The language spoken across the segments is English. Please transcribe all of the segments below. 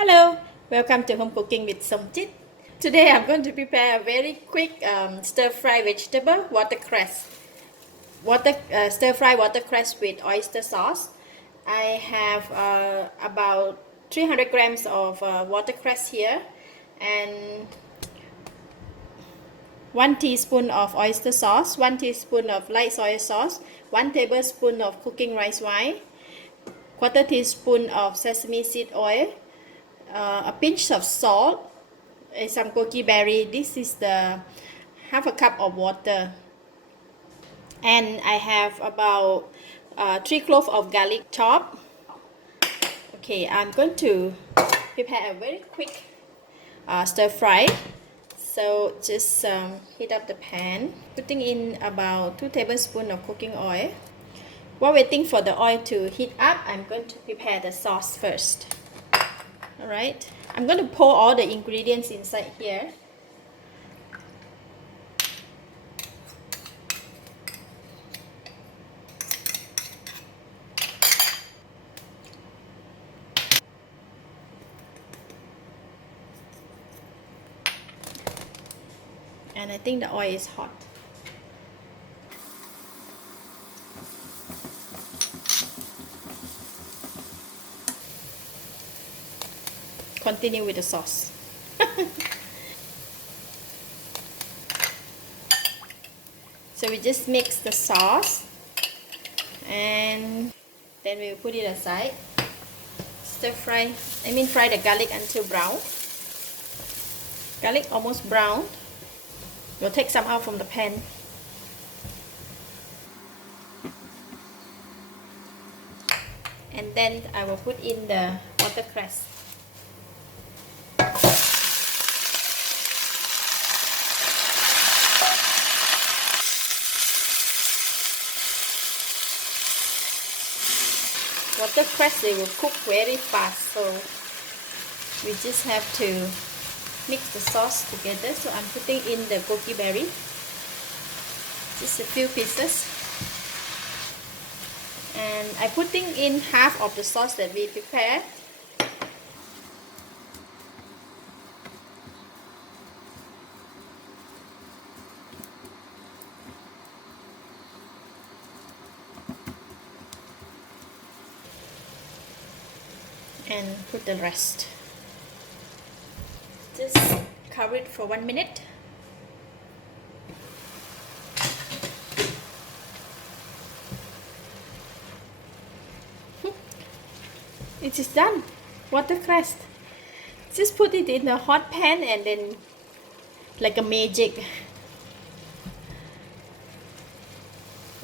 Hello, welcome to Home Cooking with Somjit. Today I'm going to prepare a very quick stir-fry vegetable, watercress. Stir-fry watercress with oyster sauce. I have about 300 grams of watercress here and 1 teaspoon of oyster sauce, 1 teaspoon of light soy sauce, 1 tablespoon of cooking rice wine, 1/4 teaspoon of sesame seed oil, a pinch of salt, some goji berry. This is the half a cup of water, and I have about 3 cloves of garlic chopped. Okay, I'm going to prepare a very quick stir fry. So just heat up the pan, putting in about 2 tablespoons of cooking oil. While waiting for the oil to heat up, I'm going to prepare the sauce first. Alright, I'm going to pour all the ingredients inside here. And I think the oil is hot. Continue with the sauce. So we just mix the sauce and then we'll put it aside. Fry the garlic until brown. Garlic almost brown. We'll take some out from the pan. And then I will put in the watercress. Watercress, they will cook very fast, so we just have to mix the sauce together. So I'm putting in the goji berry, just a few pieces, and I'm putting in half of the sauce that we prepared. And put the rest. Just cover it for 1 minute. It is done. Watercress. Just put it in a hot pan and then like a magic.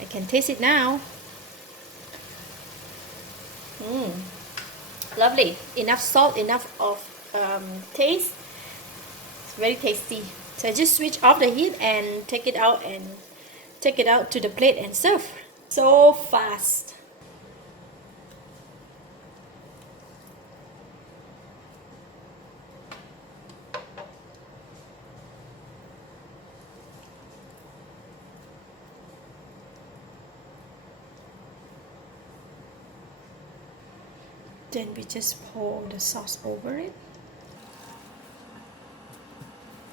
I can taste it now. Lovely. Enough salt, enough of taste. It's very tasty. So I just switch off the heat and take it out to the plate and serve. So fast. Then we just pour the sauce over it.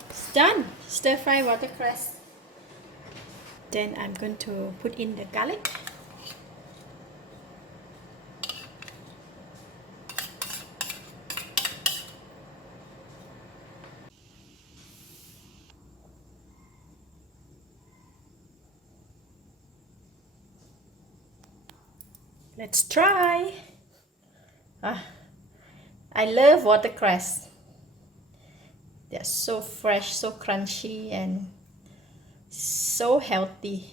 It's done. Stir fry watercress. Then I'm going to put in the garlic. Let's try. I love watercress. They're so fresh, so crunchy, and so healthy.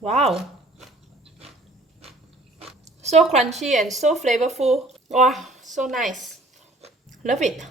Wow. So crunchy and so flavorful. Wow, so nice. Love it.